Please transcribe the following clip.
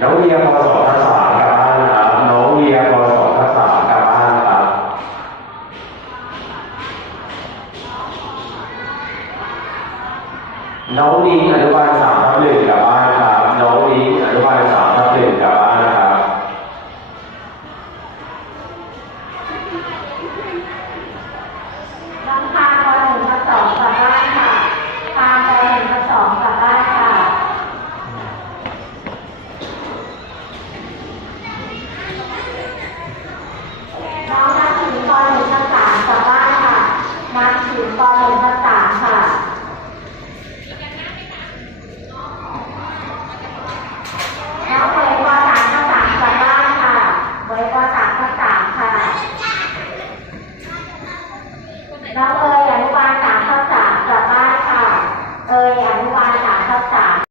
น้องเวียพอสองทักษะกลับบ้านครับน้องเวียพอสองทักษะกลับบ้านครับน้องนิ้งอนุบาลสามทับหนึ่งกลับบ้านครับ Nada.